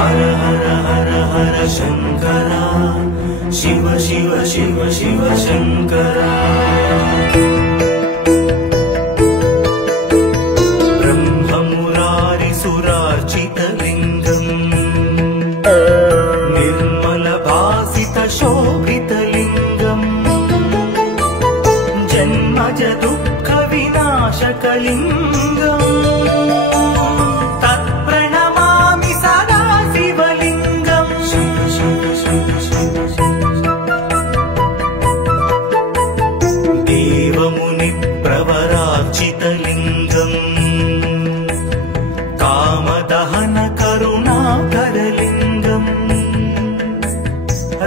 हर हर हर हर शंकरा शिव शिव शिव शिव शंकरा ब्रह्ममुरारिसुरार्चितलिङ्गम् निर्मलभासितशोभितलिङ्गम् जन्मज दुःखविनाशकलिङ्गम् तत्प्रणमामि सदा शिवलिङ्गम् देवमुनिप्रवरार्चितलिङ्गम् कामदहन करुणाकरलिङ्गम्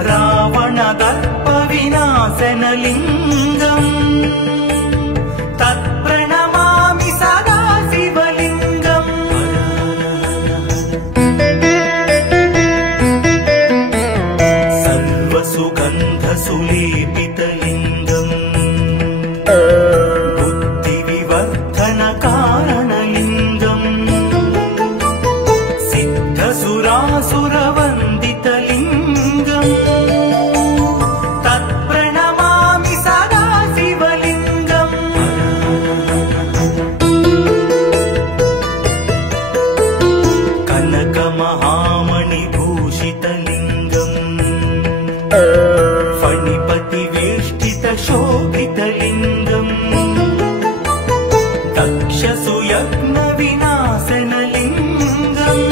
रावणदर्पविनाशनलिङ्गम् तत्प्रणमामि सदा शिवलिङ्गम् सर्वसुगन्धसुलेपितलिङ्गम् बुद्धिविवर्धनकारणलिङ्गम् सिद्धसुरासुरवन्दितलिङ्गम् तत्प्रणमामि सदा शिवलिङ्गम् कनकमहामणिभूषितलिङ्गम् फणिपतिवेष्टितशोभितलिङ्गम् दक्षसुयज्ञविनाशनलिङ्गम्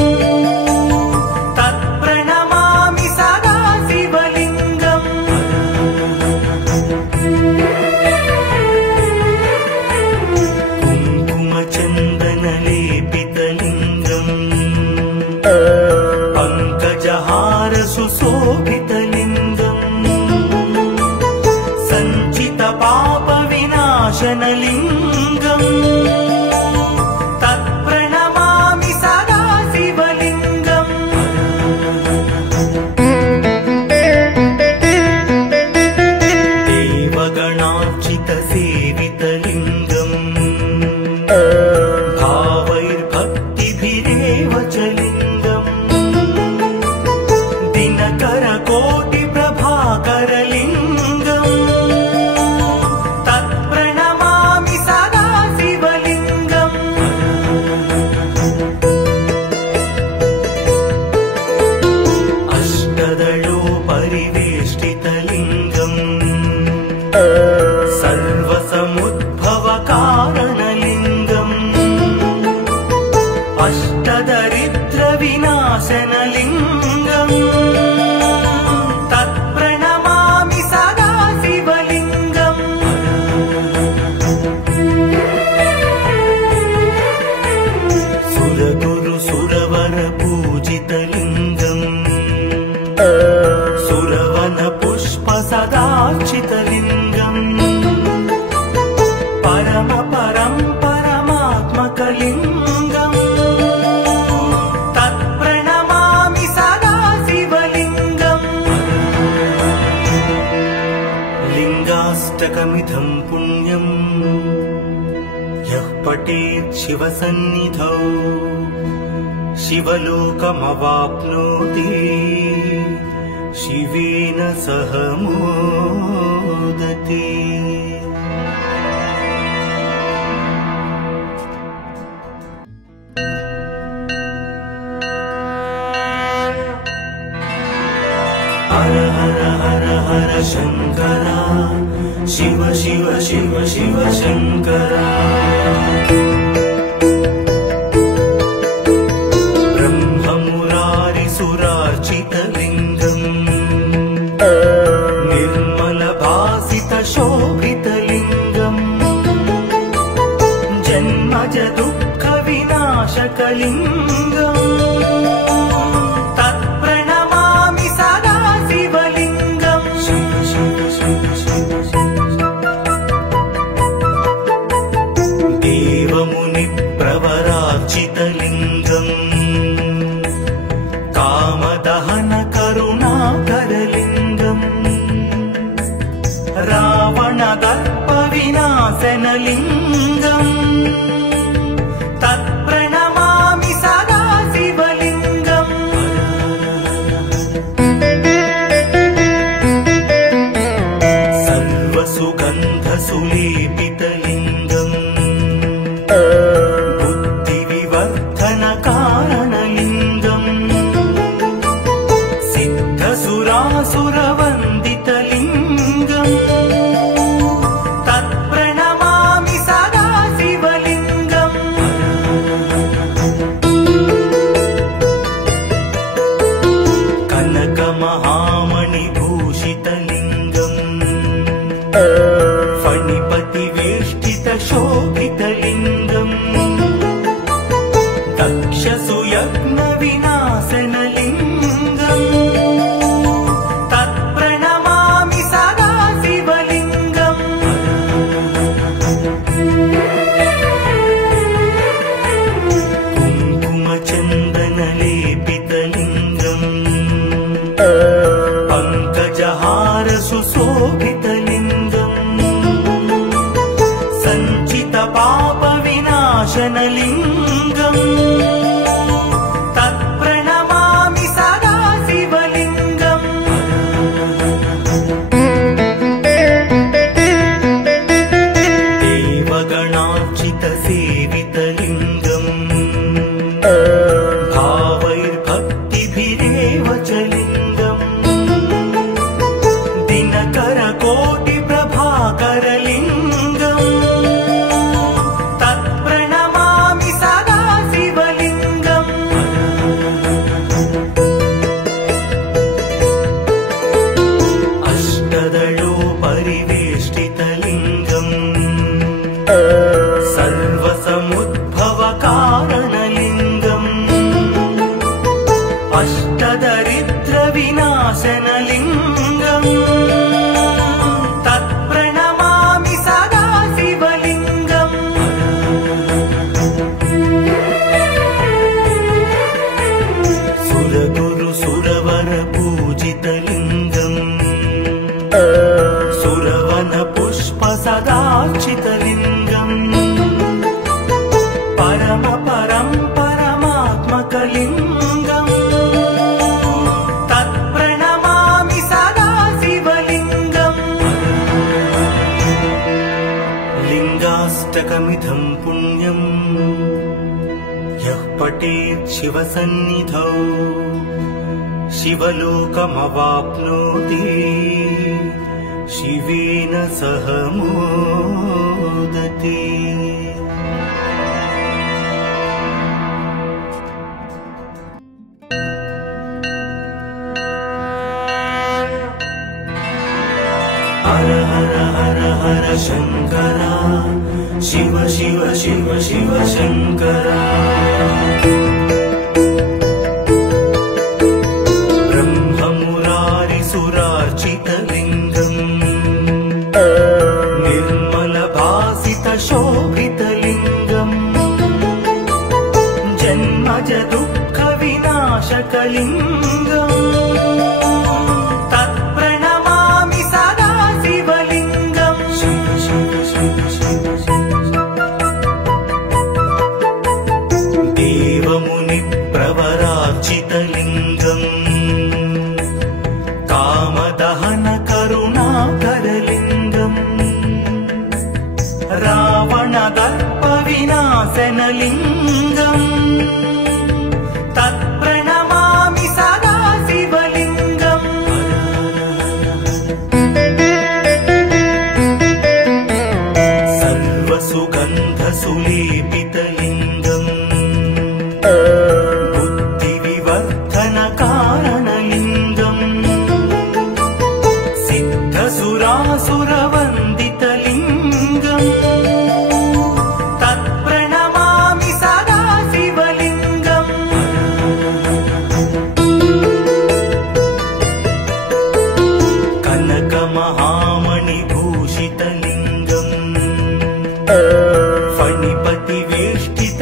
तत्प्रणमामि सदा शिवलिङ्गम् कुङ्कुमचन्दनलेपितलिङ्गम् पङ्कजहारसुशोभितलिङ्गम् सञ्चितपापविनाशनलिङ्गम् तत्प्रणमामि सदा शिवलिङ्गम् देवगणार्चितसेवितलिङ्गम् भावैर्भक्तिभिरेव च लिङ्गम् दिनकरकोटिप्रभाकरलिङ्गम् तत्प्रणमामि सदा शिवलिङ्गम् अष्टदलोपरिवेष्टितलिङ्गम् सर्वसमुद्भवकारणलिङ्गम् अष्टदरिद्रविनाशनलिङ्गम् तत्प्रणमामि सदा शिवलिङ्गम् सुरगुरुसुरवरपूजितलिङ्गम् सुरवनपुष्पसदार्चितलिङ्गम् परमात्मकलिङ्गम् तत्प्रणमामि सदा शिवलिङ्गम् लिङ्गाष्टकमिदं पुण्यम् यः पठेत् शिवसन्निधौ शिवलोकमवाप्नोति शिवेन सह मोदते। हर हर हर हर शंकरा शिव शिव शिव शिव शंकरा ब्रह्ममुरारिसुरार्चितलिङ्गम् निर्मलभासितशोभितलिङ्गम् जन्मज दुःखविनाशकलिङ्गम् तत्प्रणमामि सदा शिवलिङ्गम् देवमुनिप्रवरार्चितलिङ्गम् कामदहन करुणाकरलिङ्गम् रावणदर्पविनाशनलिङ्गम् तत्प्रणमामि सदा शोभितलिङ्गम् दक्षसुयज्ञविनाशनलिङ्गम् तत्प्रणमामि सदा शिवलिङ्गम् कुङ्कुमचन्दनलेपितलिङ्गम् पङ्कजहार सुशोभितलिङ्गम् सञ्चितपापविनाशनलिङ्गम् तत्प्रणमामि सदा शिवलिङ्गम् देवगणार्चितसेवितलिङ्गम् भावैर्भक्तिभिरेव च लिङ्गम् दिनकरकोटिप्रभाकरलिङ्गम् तत्प्रणमामि सदा शिवलिङ्गम् अष्टदलोपरिवेष्टितलिङ्गम् सर्वसमुद्भवकारणलिङ्गम् अष्टदरिद्रविनाशनलिङ्गम् तत्प्रणमामि सदा शिवलिङ्गम् सुरगुरुसुरवरपूजितलिङ्गम् सुरवनपुष्पसदार्चितलिङ्गम् परमात्मकलिङ्गम् तत्प्रणमामि सदा शिवलिङ्गम् लिङ्गाष्टकमिदं पुण्यम् यः पठेत् शिवसन्निधौ शिवलोकमवाप्नोति शिवेन सह मोदते। हर हर हर हर शङ्करा शिव शिव शिव शिव शङ्करा ब्रह्ममुरारिसुरार्चितलिङ्गम् निर्मलभासितशोभितलिङ्गम् जन्मज दुःखविनाशकलिङ्गम् तत्प्रणमामि सदा शिवलिङ्गम् शिव शिव शिव शिव देवमुनिप्रवरार्चितलिङ्गम् कामदहन करुणाकरलिङ्गम् रावणदर्पविनाशनलिङ्गम् तत्प्रणमामि सदा शिवलिङ्गम् सर्वसुगन्धसुलेपितलिङ्गम् बुद्धिविवर्धनकारणलिङ्गम् सिद्धसुरासुरवन्दितलिङ्गम् तत्प्रणमामि सदा शिवलिङ्गम् कनकमहामणिभूषितलिङ्गम् फणिपतिवेष्टित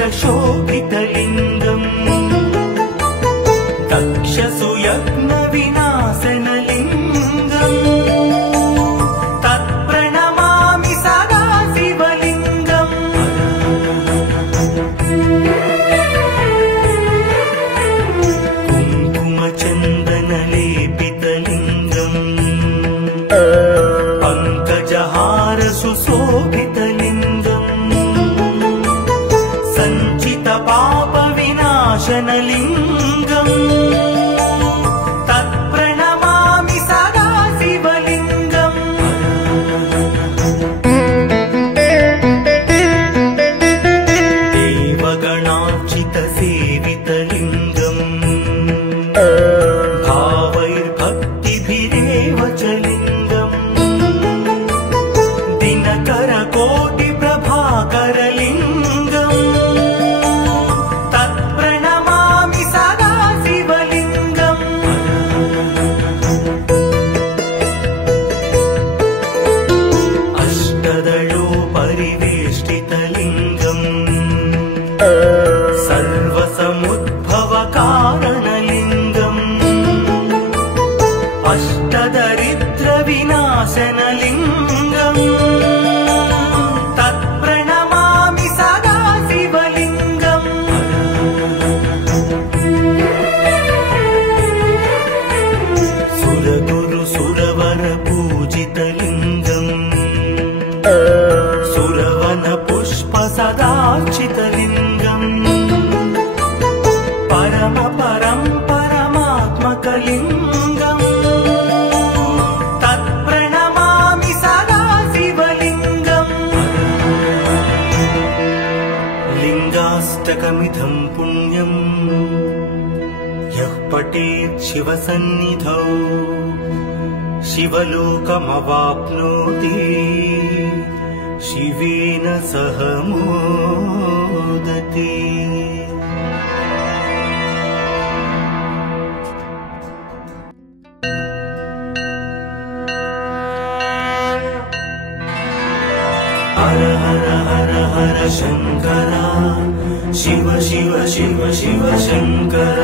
सर्वसमुद्भवकारणलिङ्गम् अष्टदरिद्रविनाशनलिङ्गम् तत्प्रणमामि सदा शिवलिङ्गम् सुरगुरु सुरवर पूजितलिङ्गम् सुरवन पुष्प सदार्चितलिङ्गम् परम परं परमात्मकलिङ्गम् तत्प्रणमामि सदा शिवलिङ्गम् लिङ्गाष्टकमिदं पुण्यम् यः पठेत् शिवसन्निधौ शिवलोकमवाप्नोति शिवेन सह मोदति। हर हर हर हर शंकर शिव शिव शिव शिव शंकर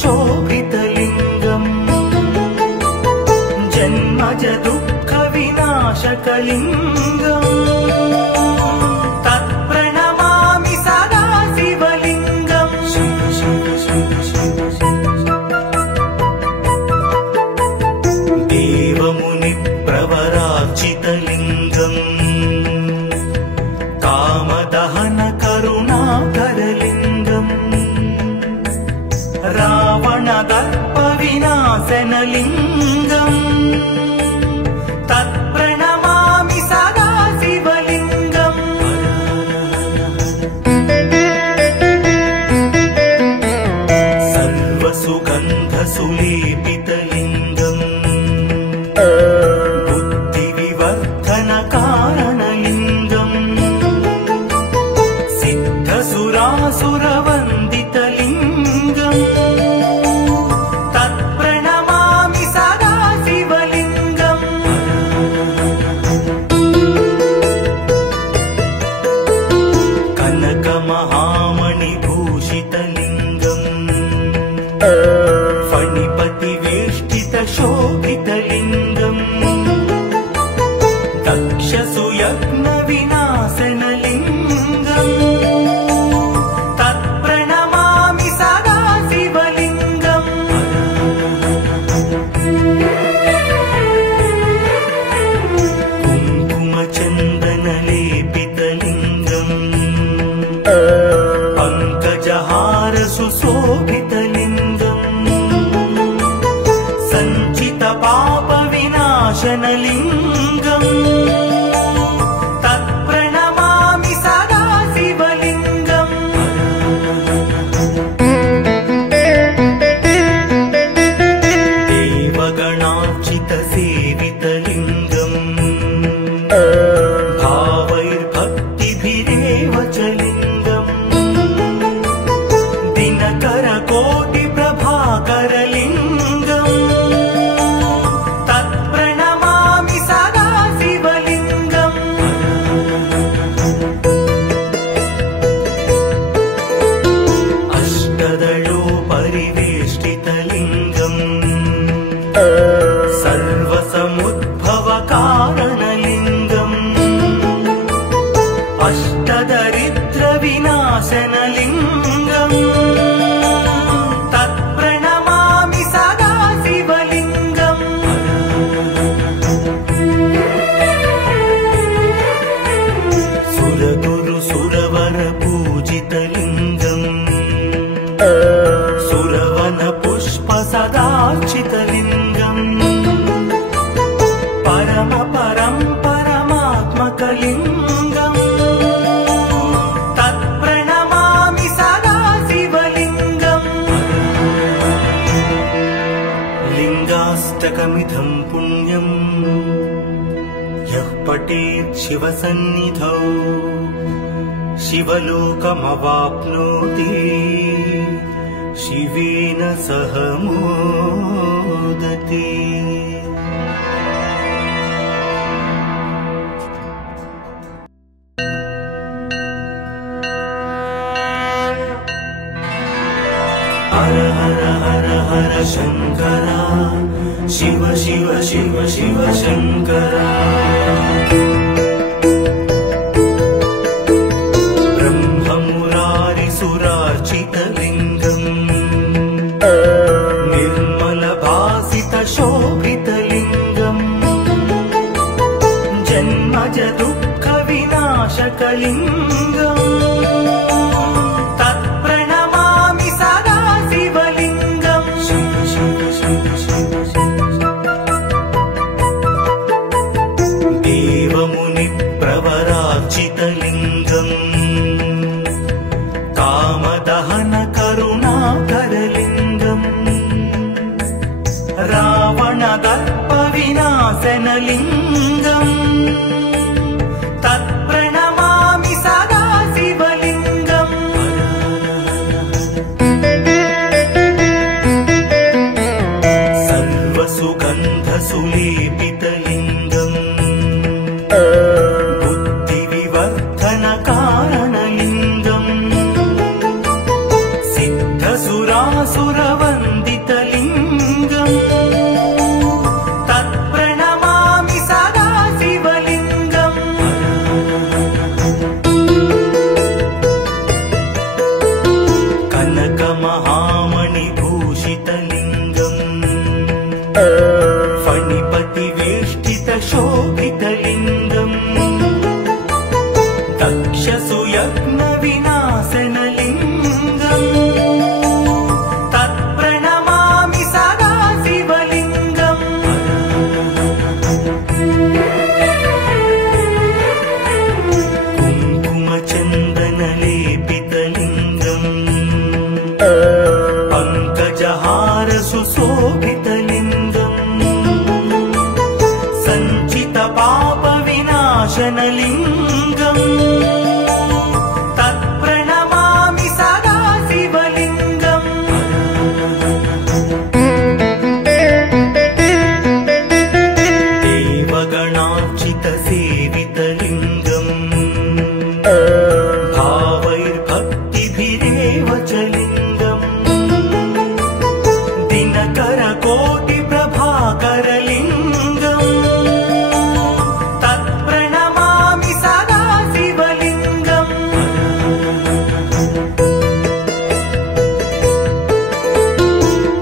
शोभितलिङ्गम् जन्मज दुःख विनाशकलिङ्गम् तत्प्रणमामि सदा शिवलिङ्गम् देवमुनिप्रवरार्चितलिङ्गम् कामदहन करुणाकरलिङ्गम् रावणदर्प विनाशनलिङ्गम् तत्प्रणमामि सदा शिवलिङ्गम् सर्वसुगन्धसुलेपितलिङ्गम् बुद्धिविवर्धनकारणलिङ्गम् सिद्धसुरासुरवन्दितलिङ्गम् तत्प्रणमामि सदा शिवलिङ्गम् कनकमहामणिभूषितलिङ्गम् फणिपतिवेष्टितशोभितलिङ्गम् दक्षसुयज्ञविनाशनलिङ्गम् तत्प्रणमामि सदा शिवलिङ्गम् कुङ्कुमचन्दनलेपितलिङ्गम् पङ्कजहार सुशोभितलिङ्गम् सञ्चितपापविनाशनलिङ्गम् तत्प्रणमामि सदा शिवलिङ्गम् देवगणार्चितसेवितलिङ्गम् भावैर्भक्तिभिरेव च लिङ्गम् दिनकरकोटिप्रभाकरलिङ्गम् तत्प्रणमामि सदा शिवलिङ्गम् अष्टदलोपरिवेष्टितलिङ्गम् सर्वसमुद्भवकारणलिङ्गम् अष्टदरिद्रविनाशनलिङ्गम् तत्प्रणमामि सदा शिवलिङ्गम् सुरगुरु सुरवर पूजितलिङ्गम् सुरवन पुष्प सदार्चितलिङ्गम् परम परं परमात्मकलिङ्गम् तत्प्रणमामि सदा शिवलिङ्गम् लिङ्गाष्टकमिदं पुण्यम् यः पठेत् शिवसन्निधौ शिवलोकमवाप्नोति शिवेन सह मोदते। हर हर हर हर शंकरा, शिव शिव शिव शिव शंकरा। ब्रह्ममुरारिसुरार्चितलिङ्गम्, निर्मलभासितशोभितलिङ्गम्, जन्मज दुःखविनाशकलिङ्गम्, तत्प्रणमामि सदा शिवलिङ्गम्। देवमुनिप्रवरार्चितलिङ्गम्, कामदहन करुणाकरलिङ्गम्, रावणदर्पविनाशनलिङ्गम्, तत्प्रणमामि सदा शिवलिङ्गम्। सर्वसुगन्धसुलेपितलिङ्गम्, बुद्धिविवर्धनकारणलिङ्गम्, सिद्धसुरासुरवन्दितलिङ्गम्, तत्प्रणमामि सदा शिवलिङ्गम्। कनकमहामणिभूषितलिङ्गम्, फणिपतिवेष्टितशोभितलिङ्गम्, दक्षसुयज्ञविनाशनलिङ्गम्, तत्प्रणमामि सदा शिवलिङ्गम्। कुङ्कुमचन्दनलेपितलिङ्गम्, पङ्कजहारसुशोभितलिङ्गम्, सञ्चितपापविनाशनलिङ्गम्, तत्प्रणमामि सदा शिवलिङ्गम्। देवगणार्चितसेवितलिङ्गम्, भावैर्भक्तिभिरेव च लिङ्गम्, दिनकरकोटिप्रभाकरलिङ्गम्, तत्प्रणमामि सदा शिवलिङ्गम्।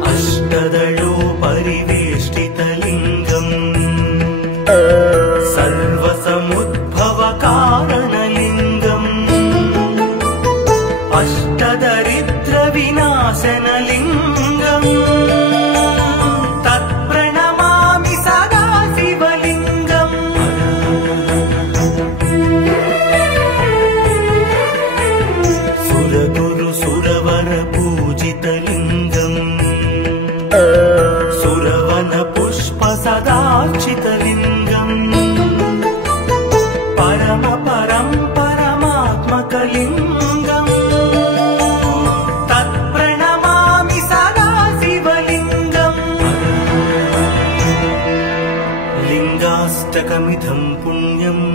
अष्टदलोपरिवेष्टितलिङ्गम्, सर्वसमुद्भवकारणलिङ्गम्, अष्टदरिद्रविनाशनलिङ्गम्, तत्प्रणमामि सदा शिवलिङ्गम्। सुरगुरुसुरवरपूजितलिङ्गम्, सुरवनपुष्पसदार्चितलिङ्गम्, परमात्मकलिङ्गम्, तत्प्रणमामि सदा शिवलिङ्गम्। लिङ्गाष्टकमिदं पुण्यम्,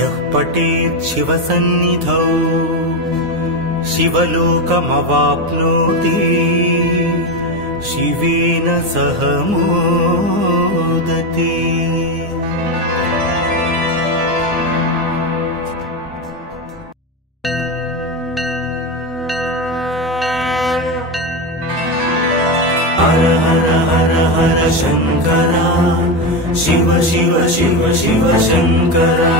यः पठेत् शिवसन्निधौ शिवलोकमवाप्नोति, शिवेन सह मोदते। हर हर हर हर शंकरा, शिव शिव शिव शिव शंकरा।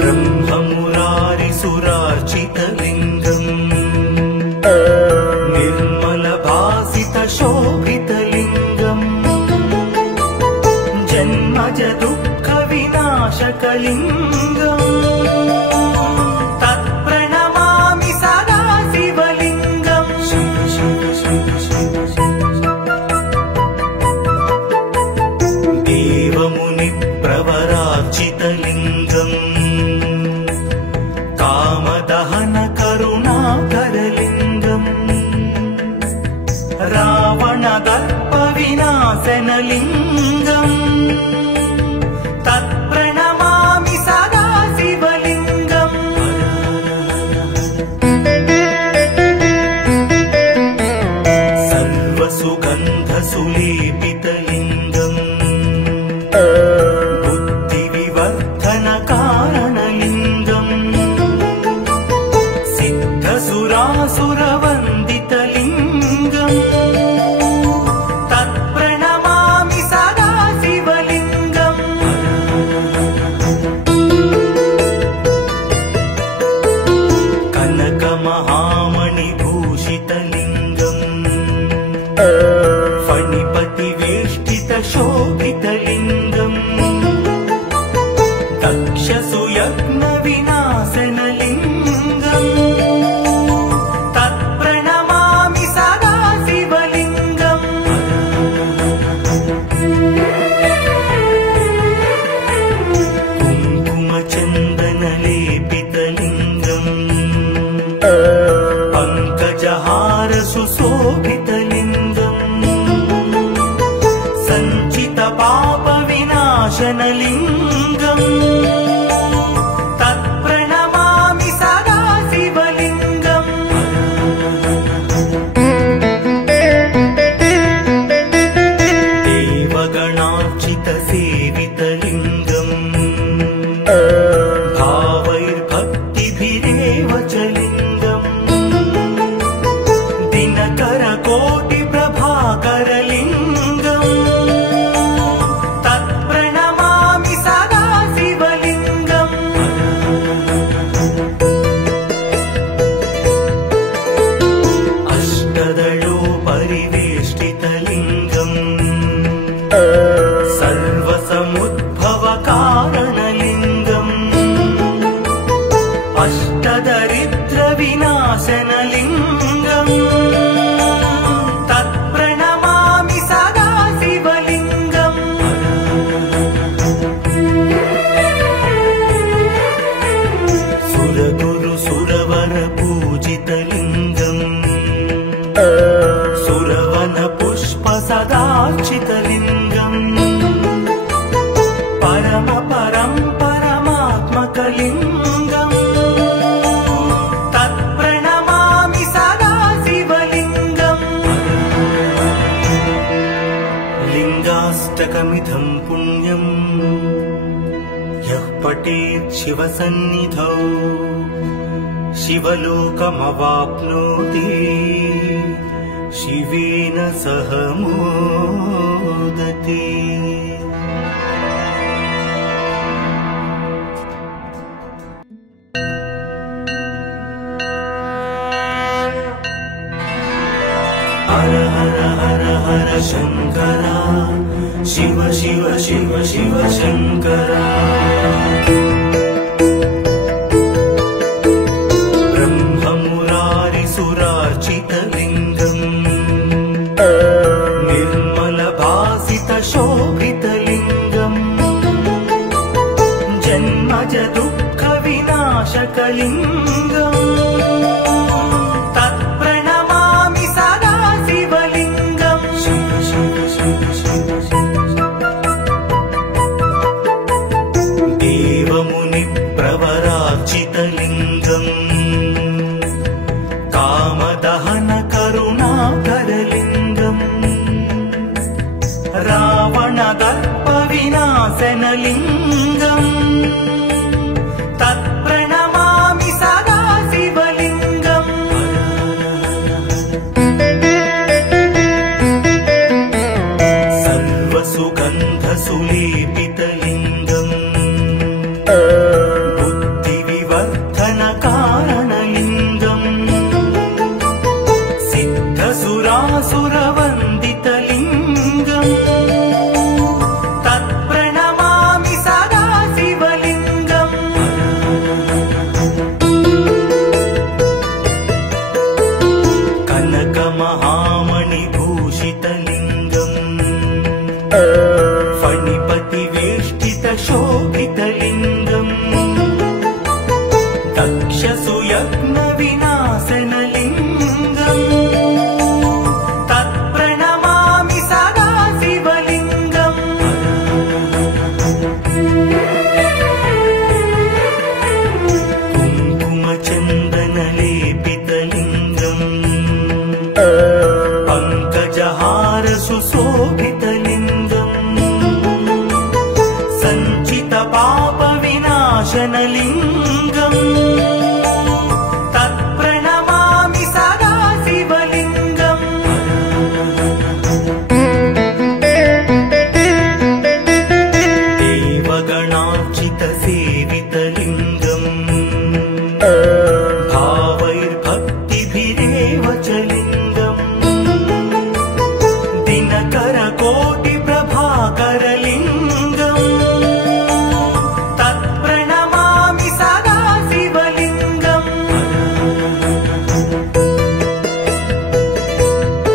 ब्रह्ममुरारिसुरार्चितलिङ्गम्, निर्मलभासितशोभितलिङ्गम्, जन्मज दुःखविनाशकलिङ्गम्, तत्प्रणमामि सदा शिवलिङ्गम्। देवमुनिप्रवरार्चितलिङ्गम्, कामदहन करुणाकरलिङ्गम् रावणदर्पविनाशनलिङ्गम् तत्प्रणमामि सदा शिवलिङ्गम् सर्वसुगन्धसुलेपितलिङ्गम् बुद्धिविवर्धनकारणलिङ्गम् सिद्धसुरासुरवन्दितलिङ्गम् तत्प्रणमामि सदा शिवलिङ्गम् कनकमहामणिभूषितलिङ्गम् फणिपतिवेष्टितशोभितलिङ्गम् दक्षसुयज्ञविनाशनलिङ्गम् तत्प्रणमामि सदा शिवलिङ्गम् कुङ्कुमचन्दनलेपितलिङ्गम् पङ्कजहारसुशोभितलिङ्गम् सञ्चितपापविनाशनलिङ्गम् तत्प्रणमामि सदा शिवलिङ्गम् देवगणार्चितसेवितलिङ्गम् भावैर्भक्तिभिरेव च लिङ्गम् दिनकरकोटिप्रभाकरलिङ्गम् तत्प्रणमामि सदा शिवलिङ्गम् अष्टदलोपरिवेष्टितलिङ्गम् सर्वसमुद्भवकारणलिङ्गम् अष्टदरिद्रविनाशनलिङ्गम् तत्प्रणमामि सदा शिवलिङ्गम् सुरगुरुसुरवरपूजितलिङ्गम् सुरवनपुष्पसदार्चितलिङ्गम् परमात्मकलिङ्गम् तत्प्रणमामि सदा शिवलिङ्गम् लिङ्गाष्टकमिदं पुण्यम् यः पठेत् शिवसन्निधौ शिवलोकमवाप्नोति शिवेन सह मोदते। हर हर हर हर शङ्करा शिव शिव शिव शिव शङ्करा ब्रह्ममुरारिसुरार्चितलिङ्गम् निर्मलभासितशोभितलिङ्गम् जन्मज दुःखविनाशकलिङ्गम् तत्प्रणमामि सदा शिवलिङ्गम् शिव शिव शिव शिव देवमुनिप्रवरार्चितलिङ्गम् कामदहन करुणाकरलिङ्गम् रावणदर्पविनाशनलिङ्गम् तत्प्रणमामि सदा शिवलिङ्गम् सर्वसुगन्धसुलेपितलिङ्गम् बुद्धिविवर्धनकारणलिङ्गम् सिद्धसुरासुरवन्दितलिङ्गम् तत्प्रणमामि सदा शिवलिङ्गम् यज्ञविनाशनलिङ्गम् तत्प्रणमामि सदा शिवलिङ्गम् कुङ्कुमचन्दनलेपितलिङ्गम् पङ्कजहार सुशोभितलिङ्गम् सञ्चितपापविनाशनलिङ्गम् तत्प्रणमामि सदा शिवलिङ्गम् देवगणार्चितसेवितलिङ्गम्